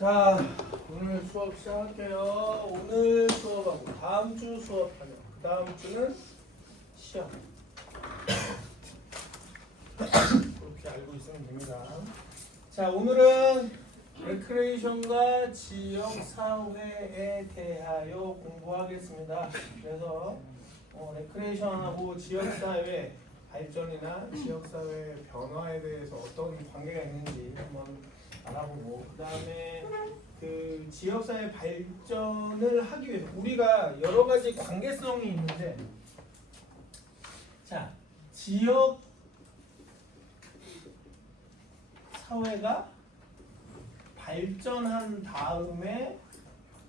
자, 오늘 수업 시작할게요. 오늘 수업하고 다음 주 수업하면 그 다음 주는 시험. 그렇게 알고 있으면 됩니다. 자, 오늘은 레크레이션과 지역사회에 대하여 공부하겠습니다. 그래서 레크레이션하고 지역사회 발전이나 지역사회 변화에 대해서 어떤 관계가 있는지 한번 알아보고, 그 다음에 그 지역사회 발전을 하기 위해서 우리가 여러 가지 관계성이 있는데, 자, 지역 사회가 발전한 다음에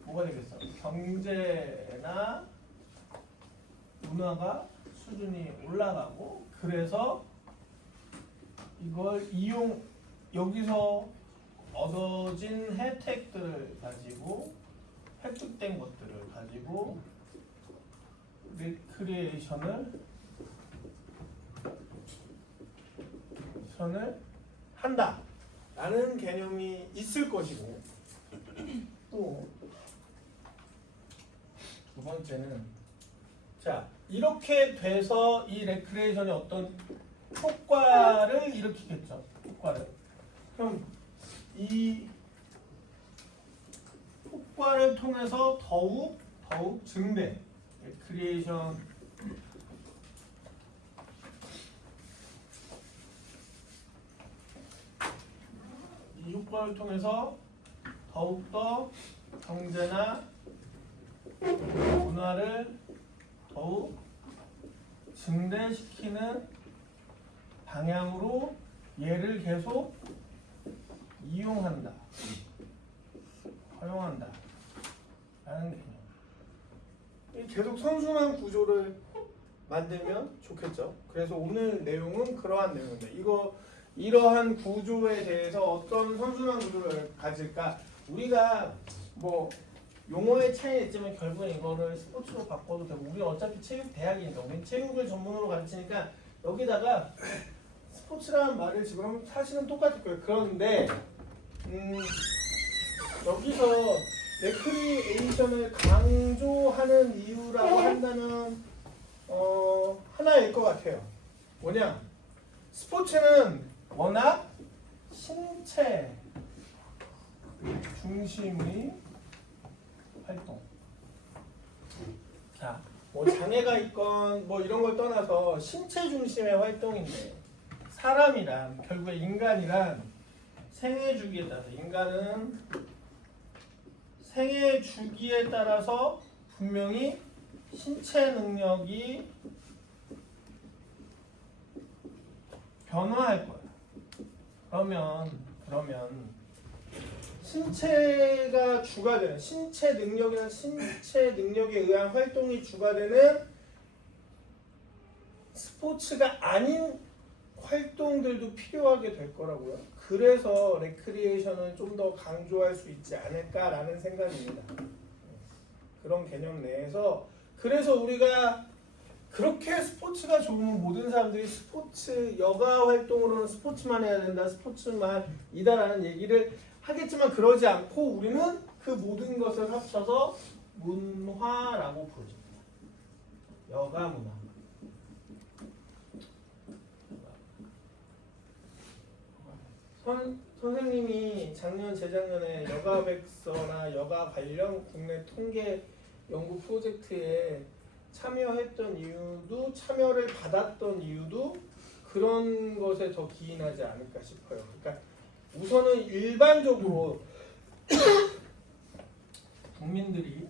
뭐가 되겠어? 경제나 문화가 수준이 올라가고, 그래서 이걸 여기서 얻어진 혜택들을 가지고, 획득된 것들을 가지고 리크리에이션을 한다 라는 개념이 있을 것이고, 또 두 번째는, 자, 이렇게 돼서 이 레크리에이션이 어떤 효과를 일으키겠죠. 효과를. 그럼 이 효과를 통해서 더욱 증대, 레크리에이션 이 효과를 통해서 더욱더 경제나 문화를 더욱 증대시키는 방향으로 얘를 계속 이용한다, 활용한다 라는 개념. 계속 선순환 구조를 만들면 좋겠죠. 그래서 오늘 내용은 그러한 내용입니다. 이러한 구조에 대해서 어떤 선순환 구조를 가질까? 우리가 뭐 용어의 차이는 있지만 결국은 이거를 스포츠로 바꿔도 되고, 우리는 어차피 체육대학이니까 우리는 체육을 전문으로 가르치니까 여기다가 스포츠라는 말을 집어넣으면 사실은 똑같을 거예요. 그런데 여기서 레크리에이션을 강조하는 이유라고 한다는 하나일 것 같아요. 뭐냐? 스포츠는 워낙 신체 중심의 활동. 자, 뭐 장애가 있건 뭐 이런 걸 떠나서 신체 중심의 활동인데, 사람이란, 결국에 인간이란 생애 주기에 따라서, 인간은 생애 주기에 따라서 분명히 신체 능력이 변화할 거야. 그러면 신체가 주가 되는, 신체 능력이나 신체 능력에 의한 활동이 주가 되는 스포츠가 아닌 활동들도 필요하게 될 거라고요. 그래서 레크리에이션은 좀 더 강조할 수 있지 않을까라는 생각입니다. 그런 개념 내에서, 그래서 우리가 그렇게 스포츠가 좋으면 모든 사람들이 스포츠, 여가 활동으로는 스포츠만 해야 된다, 스포츠만이다라는 얘기를 하겠지만, 그러지 않고 우리는 그 모든 것을 합쳐서 문화라고 부릅니다. 여가 문화. 선생님이 작년, 재작년에 여가 백서나 여가 관련 국내 통계 연구 프로젝트에 참여했던 이유도, 참여를 받았던 이유도 그런 것에 더 기인하지 않을까 싶어요. 그러니까 우선은 일반적으로 국민들이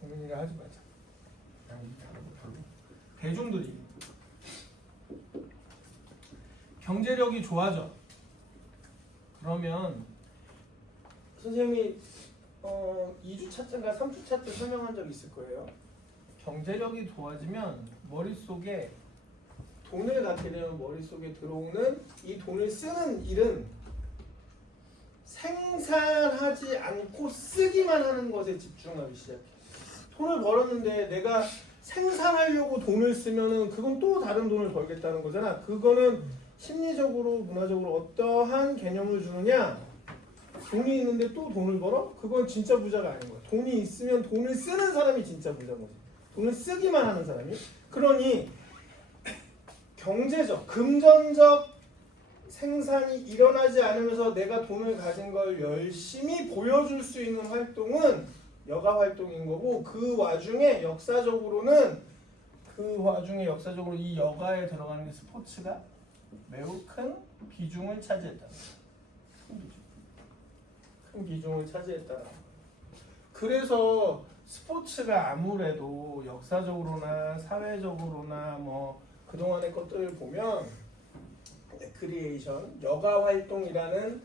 하지 마자. 대중들이 경제력이 좋아져. 그러면 선생님이 2주차인가 3주차 때 설명한 적 있을 거예요. 경제력이 좋아지면 머릿속에 돈을 갖게 되면 머릿속에 들어오는, 이 돈을 쓰는 일은 생산하지 않고 쓰기만 하는 것에 집중하기 시작해. 돈을 벌었는데 내가 생산하려고 돈을 쓰면은 그건 또 다른 돈을 벌겠다는 거잖아. 그거는 심리적으로, 문화적으로 어떠한 개념을 주느냐? 돈이 있는데 또 돈을 벌어? 그건 진짜 부자가 아닌 거야. 돈이 있으면 돈을 쓰는 사람이 진짜 부자인 거지. 돈을 쓰기만 하는 사람이. 그러니 경제적, 금전적 생산이 일어나지 않으면서 내가 돈을 가진 걸 열심히 보여줄 수 있는 활동은 여가 활동인 거고, 그 와중에 역사적으로는 이 여가에 들어가는 게 스포츠가 매우 큰 비중을 차지했다. 큰 비중을 차지했다. 그래서 스포츠가 아무래도 역사적으로나 사회적으로나 뭐 그동안의 것들을 보면 레크리에이션, 여가 활동이라는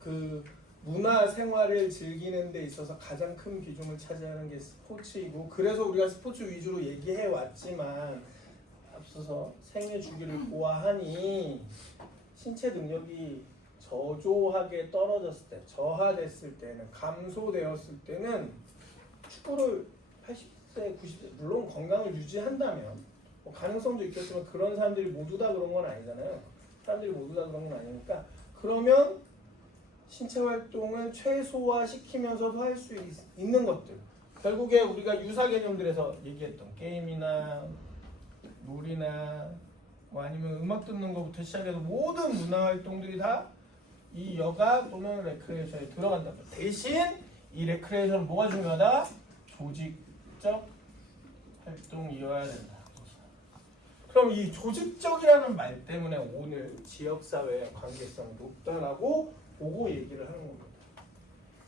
그 문화 생활을 즐기는 데 있어서 가장 큰 비중을 차지하는 게 스포츠이고, 그래서 우리가 스포츠 위주로 얘기해 왔지만 앞서서 생애 주기를 보아하니 신체 능력이 저조하게 떨어졌을 때, 저하됐을 때는, 감소되었을 때는 축구를 80세, 90세, 물론 건강을 유지한다면 뭐 가능성도 있겠지만 그런 사람들이 모두 다 그런 건 아니잖아요. 사람들이 모두 다 그런 건 아니니까, 그러면 신체 활동을 최소화시키면서도 할 수 있는 것들, 결국에 우리가 유사 개념들에서 얘기했던 게임이나 놀이나 뭐 아니면 음악 듣는 것부터 시작해서 모든 문화 활동들이 다 이 여가 또는 레크레이션에 들어간다. 대신 이 레크레이션은 뭐가 중요하다? 조직적 활동이어야 된다. 그럼 이 조직적이라는 말 때문에 오늘 지역사회의 관계성이 높다라고 보고 얘기를 하는 겁니다.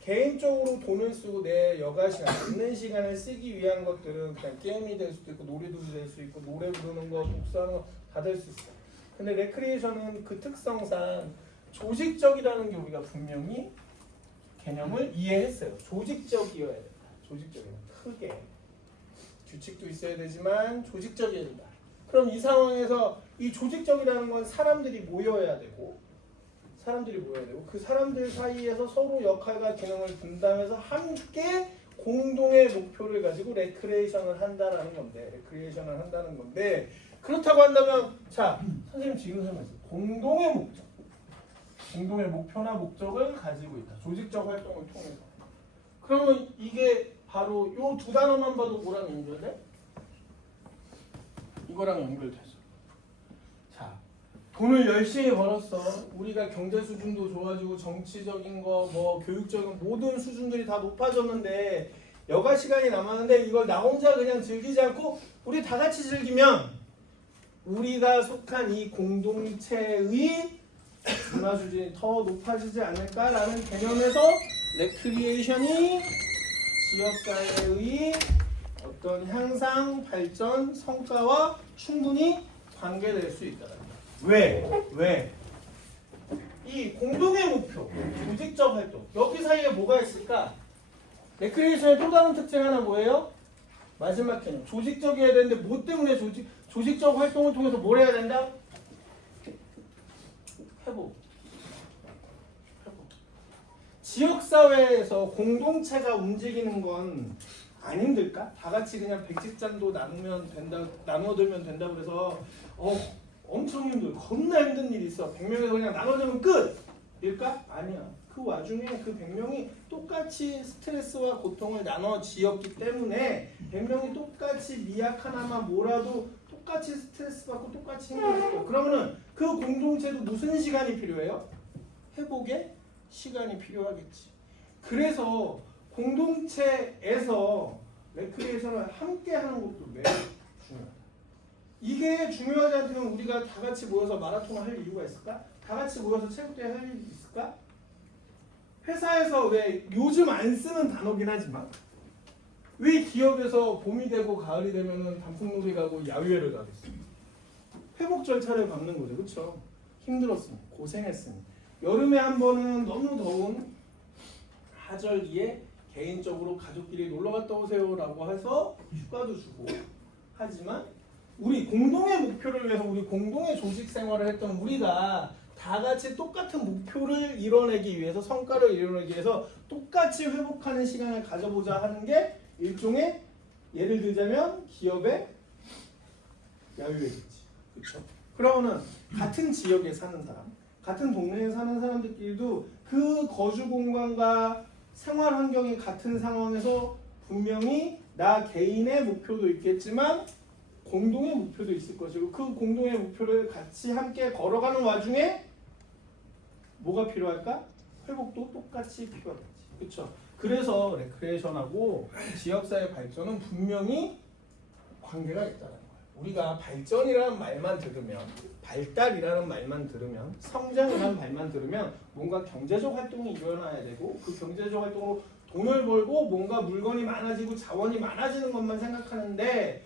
개인적으로 돈을 쓰고 내 여가 시간, 있는 시간을 쓰기 위한 것들은 그냥 게임이 될 수도 있고 놀이도 될 수 있고 노래 부르는 거, 독서하는 거 다 될 수 있어요. 근데 레크리에이션은 그 특성상 조직적이라는 게 우리가 분명히 개념을 이해했어요. 조직적이어야 된다. 조직적이야. 크게. 규칙도 있어야 되지만 조직적이어야 된다. 그럼 이 상황에서 이 조직적이라는 건 사람들이 모여야 되고 그 사람들 사이에서 서로 역할과 기능을 분담해서 함께 공동의 목표를 가지고 레크리에이션을 한다는 건데, 그렇다고 한다면 자, 선생님 지금 설명했어요. 공동의 목표나 목적을 가지고 있다. 조직적 활동을 통해서. 그러면 이게 바로 이 두 단어만 봐도 뭐랑 연결돼? 이거랑 연결돼서. 자, 돈을 열심히 벌었어. 우리가 경제 수준도 좋아지고 정치적인 거, 뭐 교육적인 모든 수준들이 다 높아졌는데 여가 시간이 남았는데 이걸 나 혼자 그냥 즐기지 않고 우리 다 같이 즐기면 우리가 속한 이 공동체의 문화 수준이 더 높아지지 않을까라는 개념에서 레크리에이션이 지역사회의 어떤 향상, 발전, 성과와 충분히 관계될 수 있다. 왜? 이 공동의 목표, 조직적 활동, 여기 사이에 뭐가 있을까? 레크리에이션의 또 다른 특징 하나 뭐예요? 마지막 개념, 조직적이어야 되는데 뭐 때문에 조직적 활동을 통해서 뭘 해야 된다? 회복. 지역사회에서 공동체가 움직이는 건 안 힘들까? 다 같이 그냥 백지잔도 나눠들면 된다 그래서 엄청 겁나 힘든 일이 있어. 100명에서 그냥 나눠들면 끝! 일까? 아니야. 그 와중에 그 100명이 똑같이 스트레스와 고통을 나눠 지었기 때문에 100명이 똑같이 미약 하나만 몰아도 똑같이 스트레스 받고 똑같이 힘들었어. 그러면은 그 공동체도 무슨 시간이 필요해요? 회복의 시간이 필요하겠지. 그래서 공동체에서 레크리에이션을 함께 하는 것도 매우 중요하다. 이게 중요하지 않다면 우리가 다 같이 모여서 마라톤을 할 이유가 있을까? 다 같이 모여서 체육대회 할 일이 있을까? 회사에서 왜 요즘 안 쓰는 단어긴 하지만 왜 기업에서 봄이 되고 가을이 되면은 단풍놀이 가고 야유회를 가겠어요? 회복 절차를 밟는 거죠. 그렇죠? 힘들었으니 고생했으니 여름에 한 번은 너무 더운 하절기에 개인적으로 가족끼리 놀러 갔다 오세요라고 해서 휴가도 주고 하지만 우리 공동의 목표를 위해서 우리 공동의 조직 생활을 했던 우리가 다 같이 똑같은 목표를 이뤄내기 위해서 성과를 이뤄내기 위해서 똑같이 회복하는 시간을 가져보자 하는 게 일종의 예를 들자면 기업의 야유회겠지. 그렇죠? 그러면은 같은 지역에 사는 사람, 같은 동네에 사는 사람들끼리도 그 거주 공간과 생활 환경이 같은 상황에서 분명히 나 개인의 목표도 있겠지만 공동의 목표도 있을 것이고 그 공동의 목표를 같이 함께 걸어가는 와중에 뭐가 필요할까? 회복도 똑같이 필요하겠지. 그렇죠? 그래서 레크레이션하고 지역사회 발전은 분명히 관계가 있다는 거예요. 우리가 발전이라는 말만 들으면 발달이라는 말만 들으면 성장이라는 말만 들으면 뭔가 경제적 활동이 일어나야 되고 그 경제적 활동으로 돈을 벌고 뭔가 물건이 많아지고 자원이 많아지는 것만 생각하는데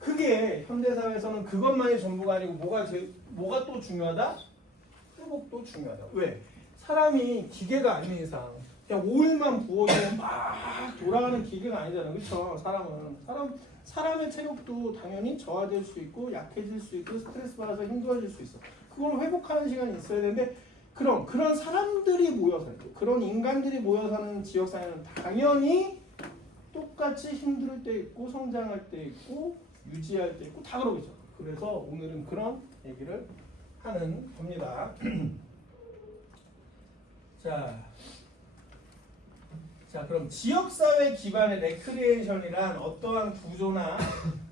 그게 현대사회에서는 그것만이 전부가 아니고 뭐가 또 중요하다? 회복도 중요하다. 왜? 사람이 기계가 아닌 이상 그냥 오일만 부어주면 막 돌아가는 기계가 아니잖아요. 그렇죠? 사람의 체력도 당연히 저하될 수 있고 약해질 수 있고 스트레스 받아서 힘들어질 수 있어. 그걸 회복하는 시간이 있어야 되는데 그런 사람들이 모여 살고 그런 인간들이 모여 사는 지역사회는 당연히 똑같이 힘들 때 있고 성장할 때 있고 유지할 때 있고 다 그러겠죠. 그래서 오늘은 그런 얘기를 하는 겁니다. 자, 그럼 지역사회 기반의 레크리에이션이란 어떠한 구조나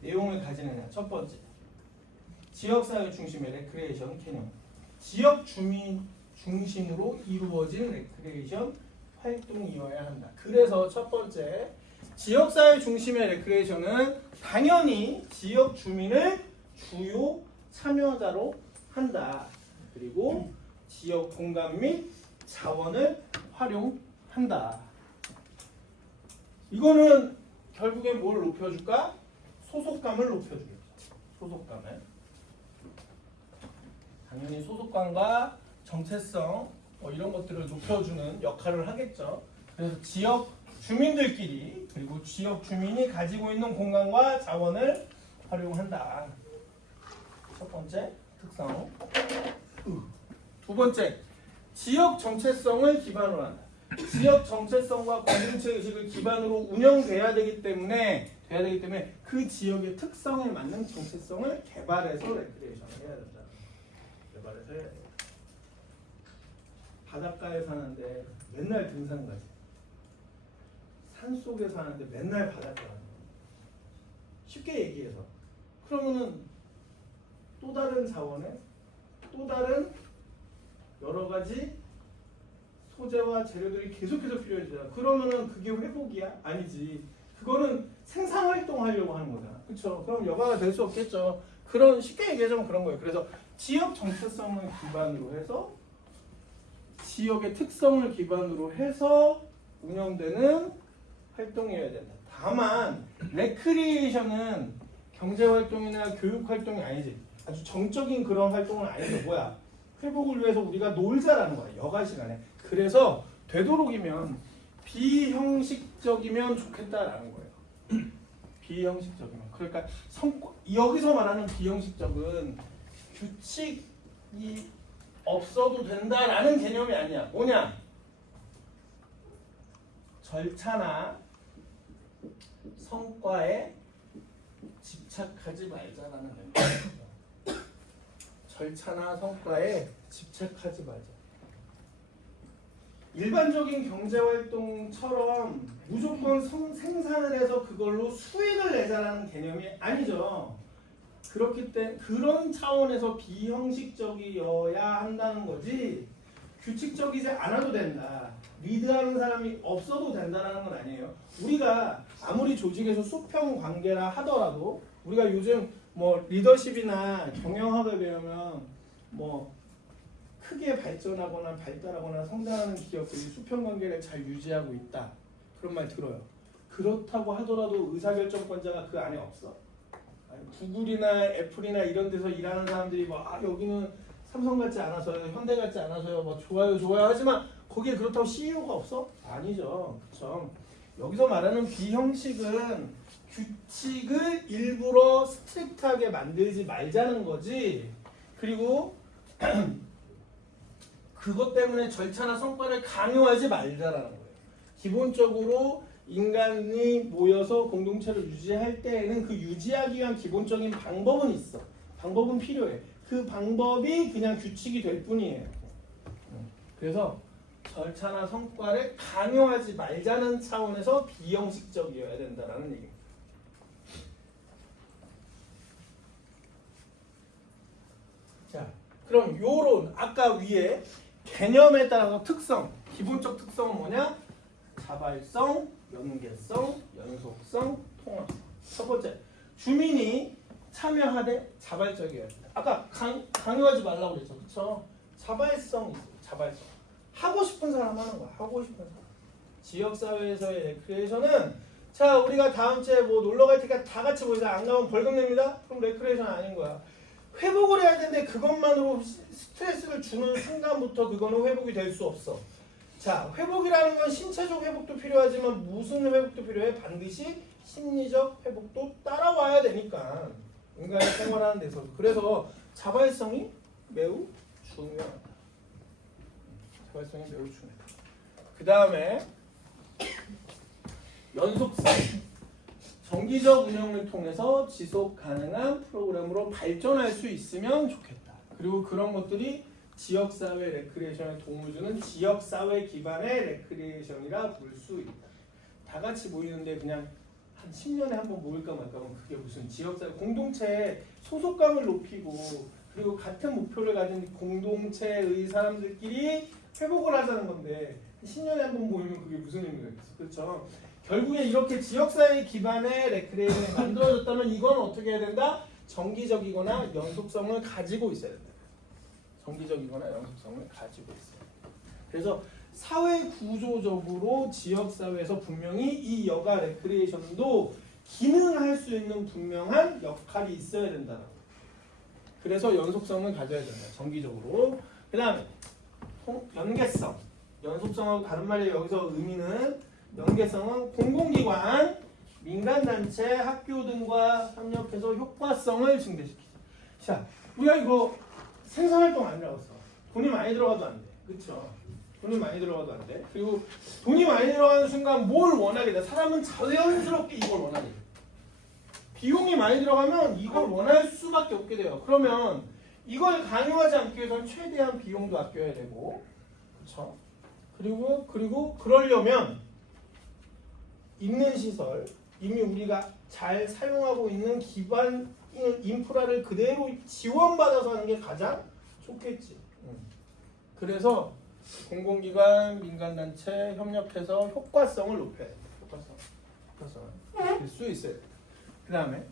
내용을 가지느냐. 첫 번째, 지역사회 중심의 레크리에이션 개념. 지역 주민 중심으로 이루어진 레크리에이션 활동이어야 한다. 그래서 첫 번째, 지역사회 중심의 레크리에이션은 당연히 지역 주민을 주요 참여자로 한다. 그리고 지역 공간 및 자원을 활용한다. 이거는 결국에 뭘 높여줄까? 소속감을 높여주겠죠. 소속감을. 당연히 소속감과 정체성 이런 것들을 높여주는 역할을 하겠죠. 그래서 지역 주민들끼리 그리고 지역 주민이 가지고 있는 공간과 자원을 활용한다. 첫 번째 특성. 두 번째, 지역 정체성을 기반으로 한다. 지역 정체성과 공동체 의식을 기반으로 운영돼야 되기 때문에 그 지역의 특성에 맞는 정체성을 개발해서 레크리에이션을 해야 된다. 개발해서 해야 된다. 바닷가에 사는데 맨날 등산 가지. 산속에 사는데 맨날 바닷가 가는 거야. 쉽게 얘기해서. 그러면은 또 다른 자원에 또 다른 여러 가지 소재와 재료들이 계속해서 필요해지잖아. 그러면은 그게 회복이야? 아니지. 그거는 생산활동 하려고 하는 거잖아. 그렇죠? 그럼 여가가 될 수 없겠죠. 그런 쉽게 얘기하자면 그런 거예요. 그래서 지역 정체성을 기반으로 해서 지역의 특성을 기반으로 해서 운영되는 활동이어야 된다. 다만 레크리에이션은 경제활동이나 교육활동이 아니지. 아주 정적인 그런 활동은 아니죠. 뭐야? 회복을 위해서 우리가 놀자라는 거야. 여가 시간에. 그래서 되도록이면 비형식적이면 좋겠다라는 거예요. 비형식적이면. 그러니까 여기서 말하는 비형식적은 규칙이 없어도 된다라는 개념이 아니야. 뭐냐? 절차나 성과에 집착하지 말자라는 개념이에요. 절차나 성과에 집착하지 말자. 일반적인 경제활동처럼 무조건 생산을 해서 그걸로 수익을 내자라는 개념이 아니죠. 그렇기 때문에 그런 차원에서 비형식적이어야 한다는 거지 규칙적이지 않아도 된다. 리드하는 사람이 없어도 된다는 건 아니에요. 우리가 아무리 조직에서 수평 관계라 하더라도 우리가 요즘 뭐 리더십이나 경영학을 배우면 뭐 크게 발전하거나 발달하거나 성장하는 기업들이 수평 관계를 잘 유지하고 있다. 그런 말 들어요. 그렇다고 하더라도 의사결정권자가 그 안에 없어. 구글이나 애플이나 이런 데서 일하는 사람들이 뭐 여기는 삼성 같지 않아서요, 현대 같지 않아서요, 뭐 좋아요 하지만 거기에 그렇다고 CEO가 없어? 아니죠. 그렇죠. 여기서 말하는 비형식은 규칙을 일부러 스트릭트하게 만들지 말자는 거지. 그리고 그것 때문에 절차나 성과를 강요하지 말자라는 거예요. 기본적으로 인간이 모여서 공동체를 유지할 때에는 그 유지하기 위한 기본적인 방법은 있어. 방법은 필요해. 그 방법이 그냥 규칙이 될 뿐이에요. 그래서 절차나 성과를 강요하지 말자는 차원에서 비형식적이어야 된다라는 얘기입니다. 자, 그럼 요런 아까 위에 개념에 따라서 특성, 기본적 특성은 뭐냐? 자발성, 연계성, 연속성, 통합성. 첫 번째, 주민이 참여하되 자발적이어야 된다. 아까 강요하지 말라고 그랬죠, 그렇죠? 자발성이 있어요. 자발성. 하고 싶은 사람 하는 거야. 하고 싶은 사람. 지역사회에서의 레크리에이션은 자 우리가 다음 주에 뭐 놀러 갈 테니까 다 같이 모여서 안 가면 벌금 냅니다. 그럼 레크리에이션 아닌 거야. 회복을 해야 되는데 그것만으로 스트레스를 주는 순간부터 그거는 회복이 될 수 없어. 자, 회복이라는 건 신체적 회복도 필요하지만 무슨 회복도 필요해? 반드시 심리적 회복도 따라와야 되니까 인간이 생활하는 데서. 그래서 자발성이 매우 중요하다. 자발성이 매우 중요하다. 그 다음에 연속성. 정기적 운영을 통해서 지속 가능한 프로그램으로 발전할 수 있으면 좋겠다. 그리고 그런 것들이 지역사회 레크리에이션에 도움을 주는 지역사회 기반의 레크리에이션이라 볼 수 있다. 다 같이 모이는데 그냥 한 10년에 한 번 모일까 말까 하면 그게 무슨 지역사회 공동체의 소속감을 높이고 그리고 같은 목표를 가진 공동체의 사람들끼리 회복을 하자는 건데 10년에 한 번 모이면 그게 무슨 의미가 있겠어. 그렇죠? 결국에 이렇게 지역사회 기반의 레크리에이션이 만들어졌다면 이건 어떻게 해야 된다? 정기적이거나 연속성을 가지고 있어야 된다. 정기적이거나 연속성을 가지고 있어요. 그래서 사회 구조적으로 지역사회에서 분명히 이 여가 레크리에이션도 기능할 수 있는 분명한 역할이 있어야 된다. 그래서 연속성을 가져야 된다. 정기적으로. 그 다음에 연계성. 연속성하고 다른 말이에요. 여기서 의미는 연계성은 공공기관, 민간단체, 학교 등과 협력해서 효과성을 증대시키죠. 자, 우리가 이거 생산활동 아니라고 써. 돈이 많이 들어가도 안 돼. 그렇죠? 돈이 많이 들어가도 안 돼. 그리고 돈이 많이 들어가는 순간 뭘 원하게 돼? 사람은 자연스럽게 이걸 원하게 돼. 비용이 많이 들어가면 이걸 원할 수밖에 없게 돼요. 그러면 이걸 강요하지 않기 위해서는 최대한 비용도 아껴야 되고, 그렇죠? 그리고 그러려면 있는 시설, 이미 우리가 잘 사용하고 있는 기반 인프라를 그대로 지원받아서 하는 게 가장 좋겠지. 그래서 공공기관, 민간단체 협력해서 효과성을 높여야 돼. 효과성을 높일 수 있어야 돼. 그 다음에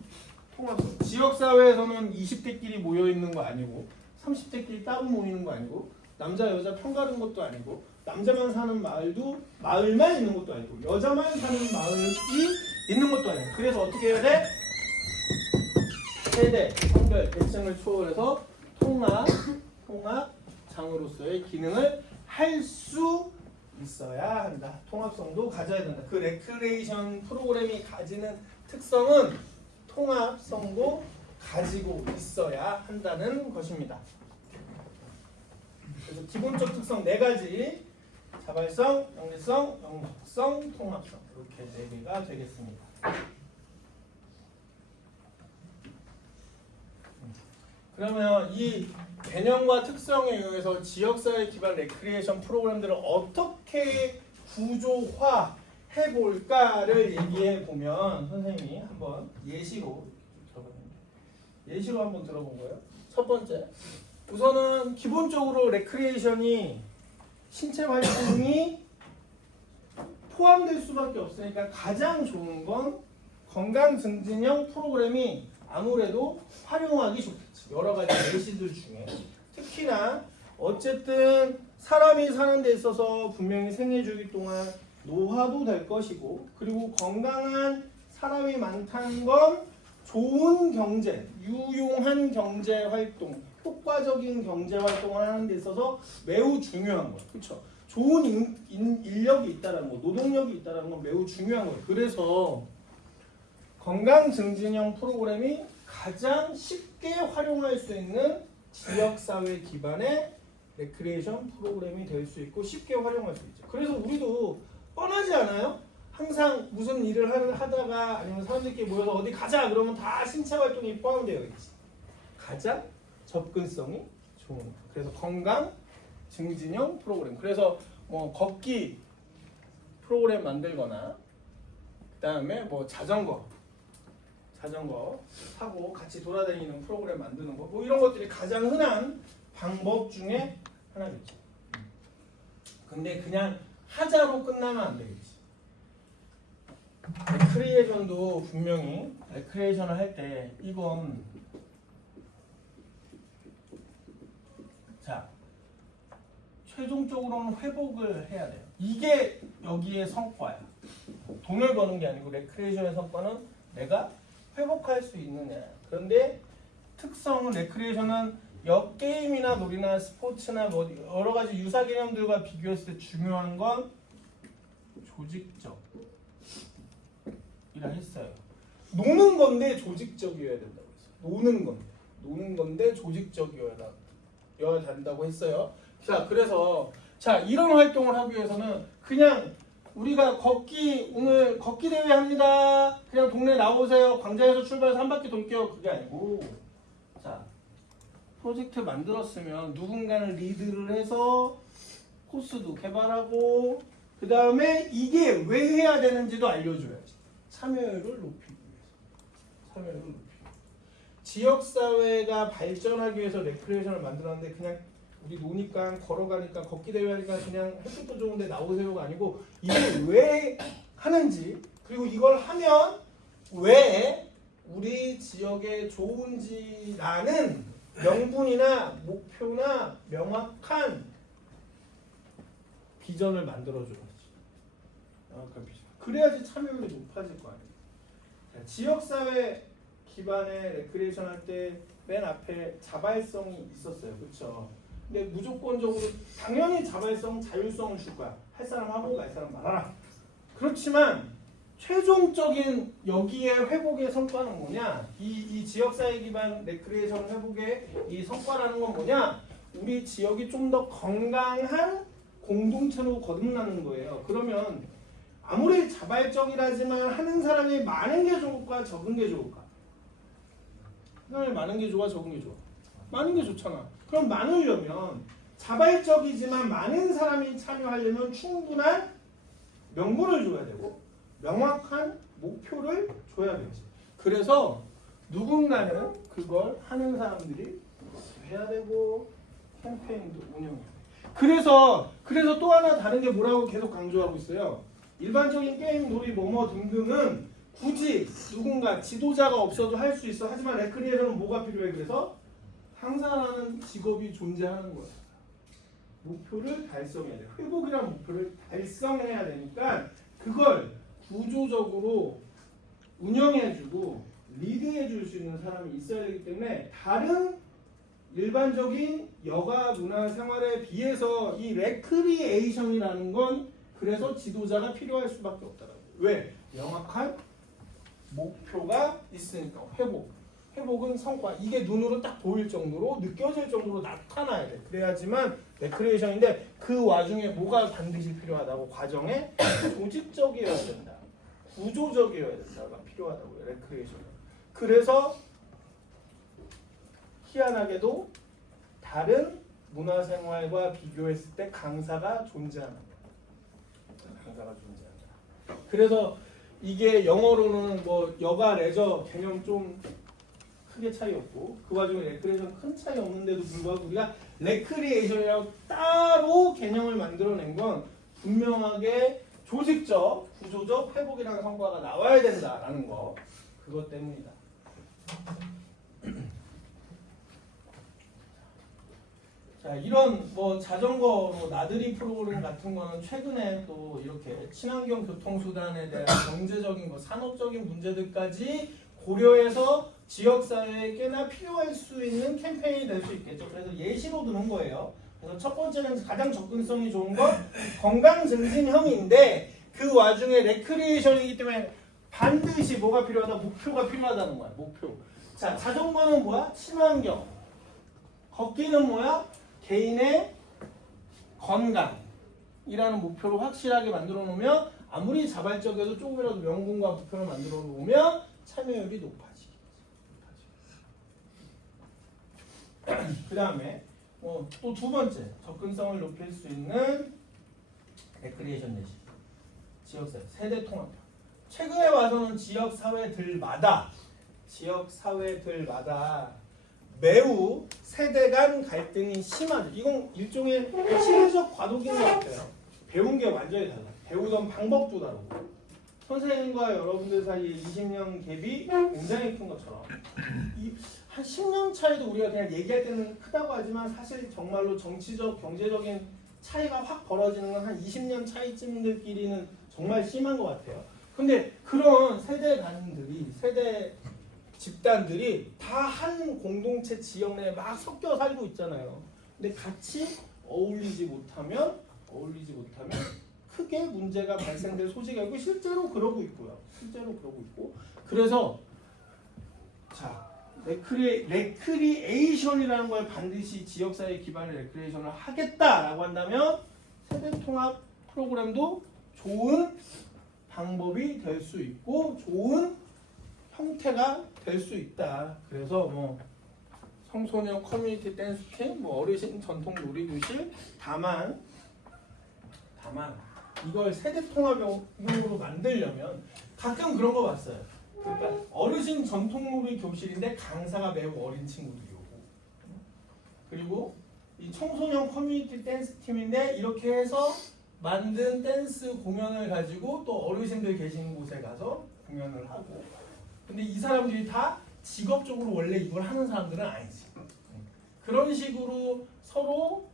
통합성. 지역사회에서는 20대끼리 모여있는 거 아니고 30대끼리 따로 모이는 거 아니고 남자 여자 편가른 것도 아니고 남자만 사는 마을만 있는 것도 아니고 여자만 사는 마을이 있는 것도 아니고 그래서 어떻게 해야 돼? 세대, 성별, 계층을 초월해서 통합장으로서의 기능을 할 수 있어야 한다. 통합성도 가져야 된다. 그 레크리에이션 프로그램이 가지는 특성은 통합성도 가지고 있어야 한다는 것입니다. 그래서 기본적 특성 4가지 자발성, 연계성, 연속성, 통합성 이렇게 4개가 되겠습니다. 그러면 이 개념과 특성에 의해서 지역사회 기반 레크리에이션 프로그램들을 어떻게 구조화해 볼까를 얘기해 보면 선생님이 한번 예시로 한번 들어본 거예요. 첫 번째, 우선은 기본적으로 레크리에이션이 신체 활동이 포함될 수밖에 없으니까 가장 좋은 건 건강 증진형 프로그램이 아무래도 활용하기 좋겠지. 여러 가지 예시들 중에 특히나 어쨌든 사람이 사는 데 있어서 분명히 생애주기 동안 노화도 될 것이고 그리고 건강한 사람이 많다는 건 좋은 경제, 유용한 경제 활동, 효과적인 경제 활동을 하는 데 있어서 매우 중요한 거예요. 그렇죠? 좋은 인력이 있다는 거, 노동력이 있다는 건 매우 중요한 거예요. 그래서 건강 증진형 프로그램이 가장 쉽게 활용할 수 있는 지역사회 기반의 레크리에이션 프로그램이 될 수 있고 쉽게 활용할 수 있죠. 그래서 우리도 뻔하지 않아요? 항상 무슨 일을 하다가 아니면 사람들끼리 모여서 어디 가자 그러면 다 신체 활동이 포함되어 있지. 가장 접근성이 좋은. 그래서 건강 증진형 프로그램. 그래서 뭐 걷기 프로그램 만들거나 그다음에 뭐 자전거 타고 같이 돌아다니는 프로그램 만드는 거, 뭐 이런 것들이 가장 흔한 방법 중에 하나겠죠. 근데 그냥 하자로 끝나면 안 되겠지. 레크리에이션도 분명히 레크리에이션을 할 때 이건 자 최종적으로는 회복을 해야 돼요. 이게 여기의 성과야. 돈을 버는 게 아니고 레크리에이션의 성과는 내가 회복할 수 있느냐. 그런데 특성은 레크리에이션은 게임이나 놀이나 스포츠나 뭐 여러 가지 유사 개념들과 비교했을 때 중요한 건 조직적이라 했어요. 노는 건데 조직적이어야 된다고 했어요. 노는 건데 조직적이어야 된다고 했어요. 자, 그래서 자 이런 활동을 하기 위해서는 그냥 우리가 오늘 걷기 대회 합니다. 그냥 동네 나오세요. 광장에서 출발해서 한 바퀴 돌게요. 그게 아니고 자 프로젝트 만들었으면 누군가는 리드를 해서 코스도 개발하고 그 다음에 이게 왜 해야 되는지도 알려줘야지. 참여율을 높이기 위해서. 지역사회가 발전하기 위해서 레크리에이션을 만들었는데 그냥 우리 노니까 걸어가니까 걷기 대회하니까 그냥 햇빛도 좋은데 나오세요가 아니고 이게 왜 하는지 그리고 이걸 하면 왜 우리 지역에 좋은지라는 명분이나 목표나 명확한 비전을 만들어줘야지. 명확한 비전. 그래야지 참여율이 높아질 거 아니에요. 지역사회 기반의 레크리에이션 할 때 맨 앞에 자발성이 있었어요. 그렇죠? 근데 무조건적으로 당연히 자발성, 자율성을 줄 거야. 할 사람 하고 말 사람 말아라. 그렇지만 최종적인 여기에 회복의 성과는 뭐냐? 이 지역사회 기반 레크리에이션 회복의 이 성과라는 건 뭐냐? 우리 지역이 좀 더 건강한 공동체로 거듭나는 거예요. 그러면 아무리 자발적이라지만 하는 사람이 많은 게 좋을까 적은 게 좋을까? 사람이 많은 게 좋아 적은 게 좋아? 많은 게 좋잖아. 그럼 많으려면 자발적이지만 많은 사람이 참여하려면 충분한 명분을 줘야 되고 명확한 목표를 줘야 되지. 그래서 누군가는 그걸 하는 사람들이 해야 되고 캠페인도 운영해야 돼. 그래서 또 하나 다른 게 뭐라고 계속 강조하고 있어요. 일반적인 게임, 놀이, 뭐뭐 등등은 굳이 누군가 지도자가 없어도 할 수 있어. 하지만 레크리에이션은 뭐가 필요해? 그래서 상사라는 직업이 존재하는 거야. 목표를 달성해야 돼. 회복이라는 목표를 달성해야 되니까 그걸 구조적으로 운영해주고 리드해줄 수 있는 사람이 있어야 되기 때문에 다른 일반적인 여가 문화 생활에 비해서 이 레크리에이션이라는 건 그래서 지도자가 필요할 수밖에 없다라고. 왜? 명확한 목표가 있으니까. 회복은 성과. 이게 눈으로 딱 보일 정도로 느껴질 정도로 나타나야 돼. 그래야지만 레크리에이션인데 그 와중에 뭐가 반드시 필요하다고? 과정에 조직적이어야 된다. 구조적이어야 된다가 필요하다고요. 레크리에이션은. 그래서 희한하게도 다른 문화생활과 비교했을 때 강사가 존재하는 거예요. 강사가 존재한다. 그래서 이게 영어로는 뭐 여가 레저 개념 좀 크게 차이 없고 그 와중에 레크리에이션 큰 차이 없는데도 불구하고 우리가 레크리에이션이라고 따로 개념을 만들어낸 건 분명하게 조직적, 구조적 회복이라는 성과가 나와야 된다라는 거 그것 때문이다. 자, 이런 뭐 자전거 나들이 프로그램 같은 거는 최근에 또 이렇게 친환경 교통수단에 대한 경제적인 거, 산업적인 문제들까지 고려해서 지역사회에 꽤나 필요할 수 있는 캠페인이 될 수 있겠죠. 그래서 예시로 드는 거예요. 그래서 첫 번째는 가장 접근성이 좋은 건 건강증진형인데 그 와중에 레크리에이션이기 때문에 반드시 뭐가 필요하다? 목표가 필요하다는 거야. 목표. 자, 자전거는 뭐야? 친환경. 걷기는 뭐야? 개인의 건강이라는 목표를 확실하게 만들어 놓으면 아무리 자발적이어도 조금이라도 명분과 목표를 만들어 놓으면 참여율이 높아지겠지. 그 다음에 또 두 번째 접근성을 높일 수 있는 레크리에이션 예시. 지역사회, 세대 통합형. 최근에 와서는 지역사회들마다 매우 세대 간 갈등이 심하죠. 이건 일종의 시대적 과도기인 것 같아요. 배운 게 완전히 달라. 배우던 방법도 다르고. 선생님과 여러분들 사이에 20년 갭이 굉장히 큰 것처럼 한 10년 차이도 우리가 그냥 얘기할 때는 크다고 하지만 사실 정말로 정치적, 경제적인 차이가 확 벌어지는 건 한 20년 차이쯤들끼리는 정말 심한 것 같아요. 근데 그런 세대 집단들이 다 한 공동체 지역 내에 막 섞여 살고 있잖아요. 근데 같이 어울리지 못하면 크게 문제가 발생될 소지가 있고 실제로 그러고 있고요. 그래서 자 레크리에이션이라는 걸 반드시 지역사회 기반의 레크리에이션을 하겠다라고 한다면 세대통합 프로그램도 좋은 방법이 될 수 있고 좋은 형태가 될 수 있다. 그래서 뭐 청소년 커뮤니티 댄스팀, 뭐 어르신 전통 놀이교실, 다만 이걸 세대통합용으로 만들려면 가끔 그런 거 봤어요. 그러니까 어르신 전통놀이 교실인데 강사가 매우 어린 친구들이 오고, 그리고 이 청소년 커뮤니티 댄스 팀인데 이렇게 해서 만든 댄스 공연을 가지고 또 어르신들 계신 곳에 가서 공연을 하고. 근데 이 사람들이 다 직업적으로 원래 이걸 하는 사람들은 아니지. 그런 식으로 서로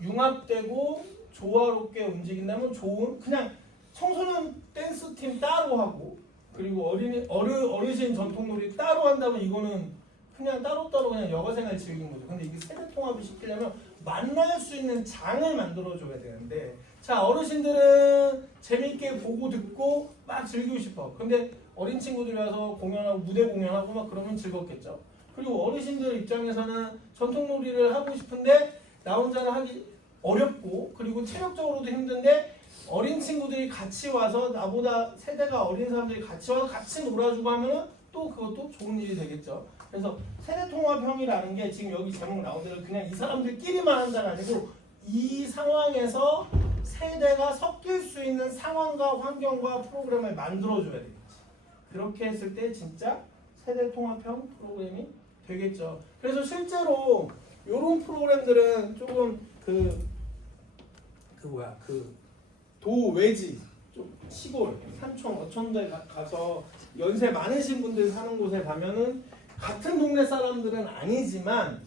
융합되고 조화롭게 움직인다면 좋은, 그냥 청소년 댄스 팀 따로 하고 그리고 어르신 전통놀이 따로 한다면 이거는 그냥 따로따로 그냥 여가생활 즐긴 거죠. 근데 이게 세대 통합을 시키려면 만날 수 있는 장을 만들어줘야 되는데, 자 어르신들은 재밌게 보고 듣고 막 즐기고 싶어. 근데 어린 친구들이 와서 공연하고 무대 공연하고 막 그러면 즐겁겠죠. 그리고 어르신들 입장에서는 전통놀이를 하고 싶은데 나 혼자는 하기 어렵고 그리고 체력적으로도 힘든데 어린 친구들이 같이 와서 나보다 세대가 어린 사람들이 같이 와서 같이 놀아주고 하면 또 그것도 좋은 일이 되겠죠. 그래서 세대통합형이라는 게 지금 여기 제목 나온 대로 그냥 이 사람들끼리만 한다는 아니고 이 상황에서 세대가 섞일 수 있는 상황과 환경과 프로그램을 만들어줘야 되겠지. 그렇게 했을 때 진짜 세대통합형 프로그램이 되겠죠. 그래서 실제로 이런 프로그램들은 조금 도외지, 좀 시골, 산촌, 어촌들 가서 연세 많으신 분들 사는 곳에 가면은 같은 동네 사람들은 아니지만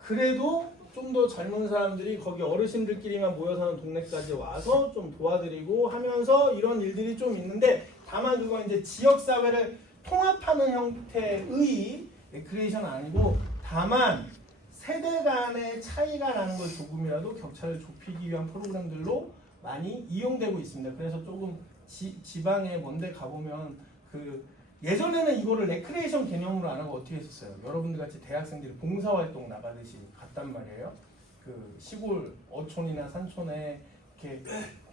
그래도 좀 더 젊은 사람들이 거기 어르신들끼리만 모여 사는 동네까지 와서 좀 도와드리고 하면서 이런 일들이 좀 있는데, 다만 그건 이제 지역사회를 통합하는 형태의 레크리에이션은 아니고 다만 세대 간의 차이가 나는 걸 조금이라도 격차를 좁히기 위한 프로그램들로 많이 이용되고 있습니다. 그래서 조금 지방에 먼데 가보면 예전에는 이거를 레크리에이션 개념으로 안 하고 어떻게 했었어요? 여러분들 같이 대학생들이 봉사활동 나가듯이 갔단 말이에요. 그 시골 어촌이나 산촌에 이렇게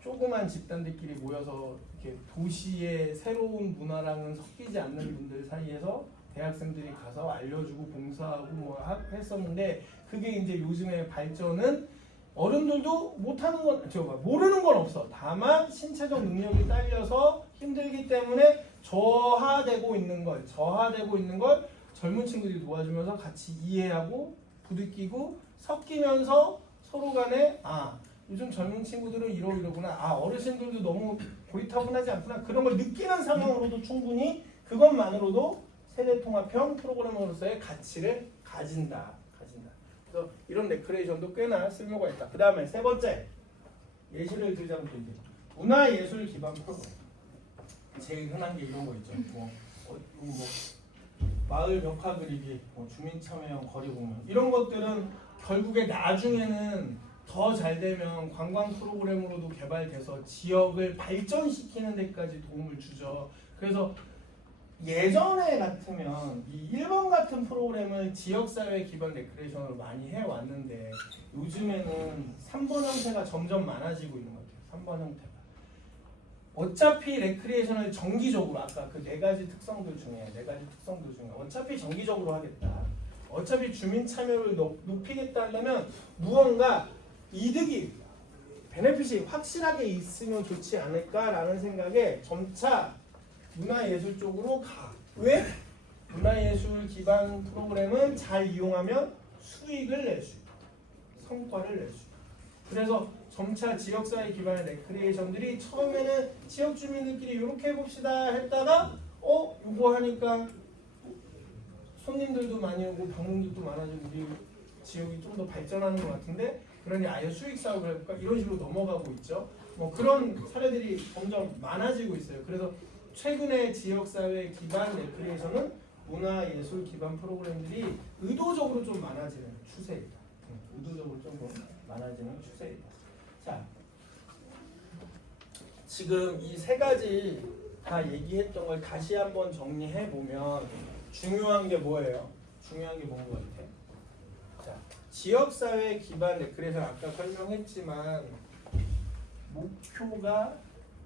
조그만 집단들끼리 모여서 이렇게 도시의 새로운 문화랑은 섞이지 않는 분들 사이에서 대학생들이 가서 알려주고 봉사하고 뭐 했었는데, 그게 이제 요즘의 발전은 어른들도 못하는 건, 모르는 건 없어. 다만 신체적 능력이 딸려서 힘들기 때문에 저하되고 있는 걸 젊은 친구들이 도와주면서 같이 이해하고 부딪히고 섞이면서 서로 간에 요즘 젊은 친구들은 이러구나, 어르신들도 너무 고리타분하지 않구나, 그런 걸 느끼는 상황으로도 충분히 그것만으로도 세대통합형 프로그램으로서의 가치를 가진다. 그래서 이런 레크리에이션도 꽤나 쓸모가 있다. 그 다음에 세 번째, 예시를 들자면 이제 문화예술 기반 프로그램. 제일 흔한 게 이런 거 있죠. 마을 벽화 그리기, 주민 참여형 거리 공연, 이런 것들은 결국에 나중에는 더 잘 되면 관광 프로그램으로도 개발돼서 지역을 발전시키는 데까지 도움을 주죠. 그래서 예전에 같으면 이 1번 같은 프로그램을 지역사회 기반 레크리에이션으로 많이 해왔는데 요즘에는 3번 형태가 점점 많아지고 있는 것 같아요. 3번 형태가. 어차피 레크리에이션을 정기적으로, 아까 그 네 가지 특성들 중에 어차피 정기적으로 하겠다. 어차피 주민 참여를 높이겠다 하려면 무언가 이득이 베네핏이 확실하게 있으면 좋지 않을까라는 생각에 점차 문화예술 쪽으로 가. 왜? 문화예술 기반 프로그램은 잘 이용하면 수익을 낼 수 있다. 성과를 낼 수 있다. 그래서 점차 지역사회 기반의 레크리에이션들이 처음에는 지역 주민들끼리 이렇게 해봅시다 했다가 이거 하니까 손님들도 많이 오고 방문객도 많아지고 우리 지역이 좀 더 발전하는 것 같은데 그러니 아예 수익 사업을 해볼까 이런 식으로 넘어가고 있죠. 뭐 그런 사례들이 점점 많아지고 있어요. 그래서 최근에 지역사회 기반 레크리에이션은 문화예술 기반 프로그램들이 의도적으로 좀 많아지는 추세입니다. 의도적으로 좀 많아지는 추세입니다. 자, 지금 이 세 가지 다 얘기했던 걸 다시 한번 정리해 보면 중요한 게 뭐예요? 중요한 게 뭔 것 같아? 자, 지역사회 기반 레크리에이션 아까 설명했지만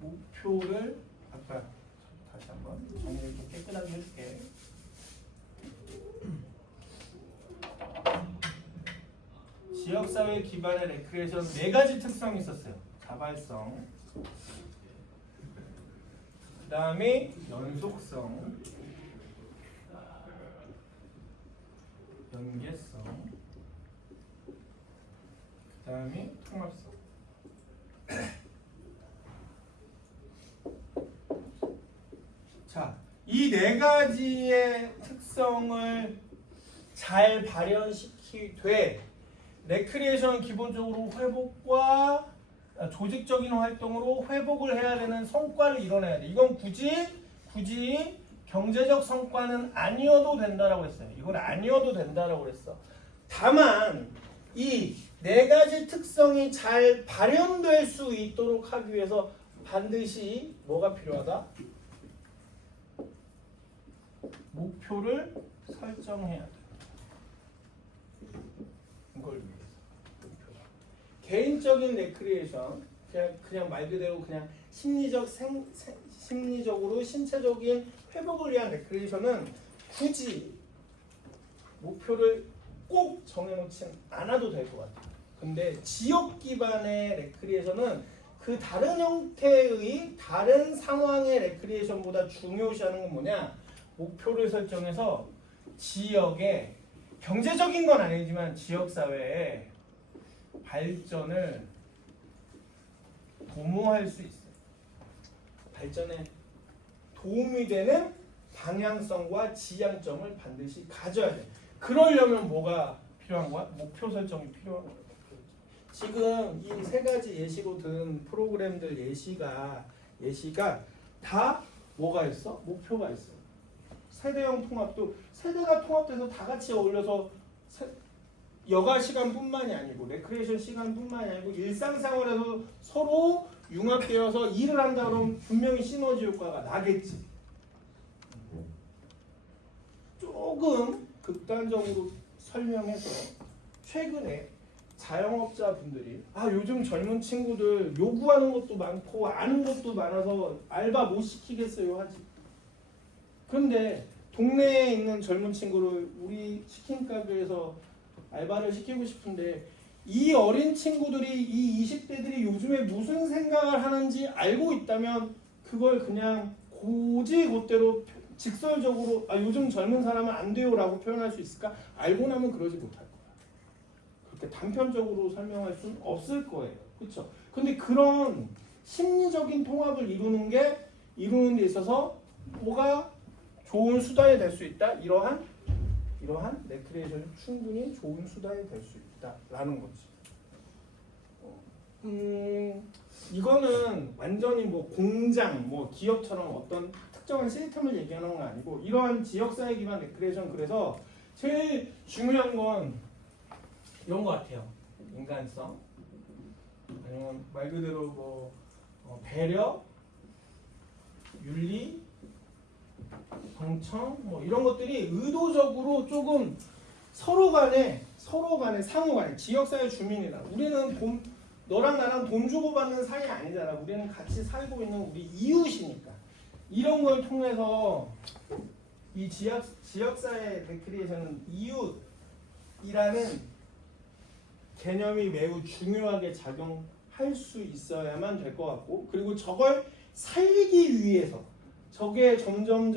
목표를 아까 다시 한번 정리를 좀 깨끗하게 해줄게. 지역사회 기반의 레크리에이션 네 가지 특성이 있었어요. 자발성, 그 다음에 연속성, 연계성, 그 다음에 통합성. 자, 이 네 가지의 특성을 잘 발현시키되 레크리에이션은 기본적으로 회복과 조직적인 활동으로 회복을 해야 되는 성과를 이뤄내야 돼. 이건 굳이 경제적 성과는 아니어도 된다라고 했어요. 이건 아니어도 된다라고 그랬어. 다만 이 네 가지 특성이 잘 발현될 수 있도록 하기 위해서 반드시 뭐가 필요하다? 목표를 설정해야 돼. 이걸 위해서. 개인적인 레크리에이션, 그냥 말 그대로 그냥 심리적으로 신체적인 회복을 위한 레크리에이션은 굳이 목표를 꼭 정해놓진 않아도 될 것 같아요. 근데 지역 기반의 레크리에이션은 그 다른 형태의 다른 상황의 레크리에이션보다 중요시하는 건 뭐냐? 목표를 설정해서 지역에 경제적인 건 아니지만 지역사회의 발전을 도모할 수 있어요. 발전에 도움이 되는 방향성과 지향점을 반드시 가져야 돼. 그러려면 뭐가 필요한 거야? 목표 설정이 필요한 거야. 지금 이 세 가지 예시로 든 프로그램들 예시가 다 뭐가 있어? 목표가 있어. 세대형 통합도 세대가 통합돼서 다 같이 어울려서 여가 시간뿐만이 아니고 레크리에이션 시간뿐만이 아니고 일상생활에서 서로 융합되어서 일을 한다 그러면 분명히 시너지 효과가 나겠지. 조금 극단적으로 설명해서 최근에 자영업자분들이 요즘 젊은 친구들 요구하는 것도 많고 아는 것도 많아서 알바 못 시키겠어요 하지. 그런데 동네에 있는 젊은 친구를 우리 치킨 가게에서 알바를 시키고 싶은데 이 어린 친구들이 이 20대들이 요즘에 무슨 생각을 하는지 알고 있다면 그걸 그냥 고지고대로 직설적으로 요즘 젊은 사람은 안 돼요라고 표현할 수 있을까? 알고 나면 그러지 못할 거야. 그렇게 단편적으로 설명할 수는 없을 거예요. 그렇죠? 근데 그런 심리적인 통합을 이루는 데 있어서 뭐가 좋은 수단이 될 수 있다. 이러한 레크리에이션이 충분히 좋은 수단이 될 수 있다라는 거지. 이거는 완전히 뭐 공장, 뭐 기업처럼 어떤 특정한 시스템을 얘기하는 건 아니고 이러한 지역사회 기반 레크리에이션 그래서 제일 중요한 건 이런 거 같아요. 인간성, 아니면 말 그대로 뭐 배려, 윤리, 경청 뭐 이런 것들이 의도적으로 조금 서로 간에 상호 간에 지역사회 주민이다. 우리는 너랑 나랑 돈 주고 받는 사이 아니잖아. 우리는 같이 살고 있는 우리 이웃이니까. 이런 걸 통해서 이 지역사회 레크리에이션은 이웃이라는 개념이 매우 중요하게 작용할 할 수 있어야만 될 것 같고, 그리고 저걸 살리기 위해서 저게 점점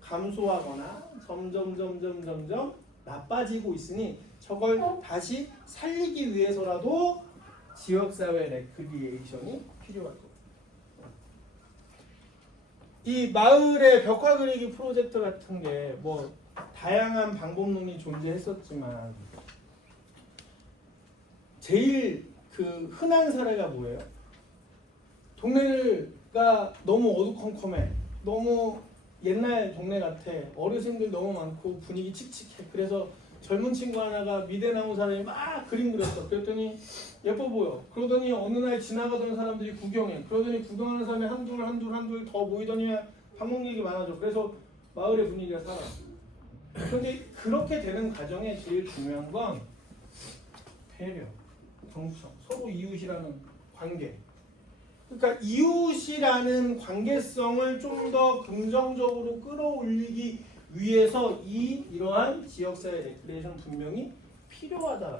감소하거나 점점 나빠지고 있으니 저걸 다시 살리기 위해서라도 지역사회 레크리에이션이 필요할 거예요. 이 마을의 벽화 그리기 프로젝트 같은 게 뭐 다양한 방법론이 존재했었지만 제일 그 흔한 사례가 뭐예요? 동네가 너무 어두컴컴해, 너무 옛날 동네 같아, 어르신들 너무 많고 분위기 칙칙해. 그래서 젊은 친구 하나가 미대 나온 사람이 막 그림 그렸어. 그랬더니 예뻐 보여. 그러더니 어느 날 지나가던 사람들이 구경해. 그러더니 구경하는 사람이 한둘 더 모이더니 방문객이 많아져. 그래서 마을의 분위기가 살아. 그런데 그렇게 되는 과정에 제일 중요한 건 배려, 경청, 서로 이웃이라는 관계. 그러니까 이웃이라는 관계성을 좀 더 긍정적으로 끌어올리기 위해서 이러한 지역사회 레크리에이션 분명히 필요하다.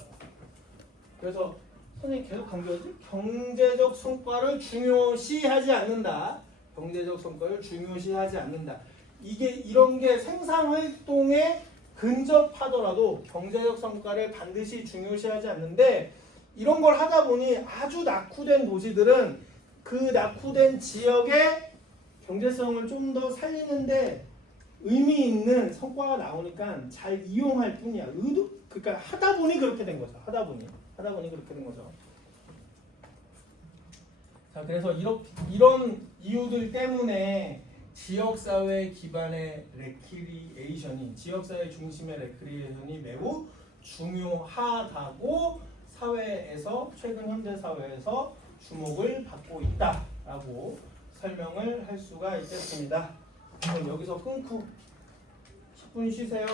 그래서 선생님이 계속 강조하지, 경제적 성과를 중요시하지 않는다. 경제적 성과를 중요시하지 않는다. 이게 이런 게 생산 활동에 근접하더라도 경제적 성과를 반드시 중요시하지 않는데, 이런 걸 하다 보니 아주 낙후된 도시들은 그 낙후된 지역의 경제성을 좀 더 살리는데 의미 있는 성과가 나오니까 잘 이용할 뿐이야. 그러니까 하다 보니 그렇게 된 거죠. 하다 보니 그렇게 된 거죠. 자, 그래서 이런 이유들 때문에 지역사회 기반의 레크리에이션이, 지역사회 중심의 레크리에이션이 매우 중요하다고 사회에서, 최근 현대 사회에서 주목을 받고 있다라고 설명을 할 수가 있겠습니다. 그럼 여기서 끊고 10분 쉬세요.